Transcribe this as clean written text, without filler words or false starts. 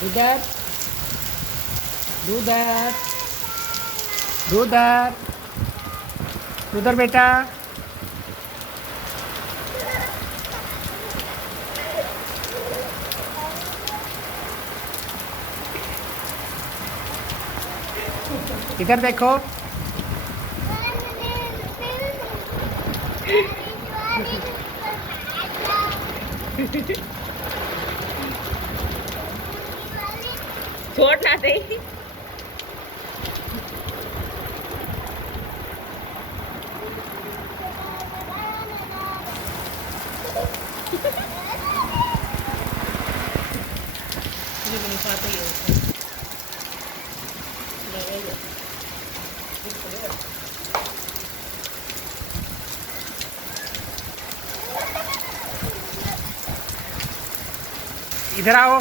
Do that. Do that. Do that. उधर बेटा. इधर देखो. छोड़ ना दे. मुझे नहीं खाता ये. इधर आओ.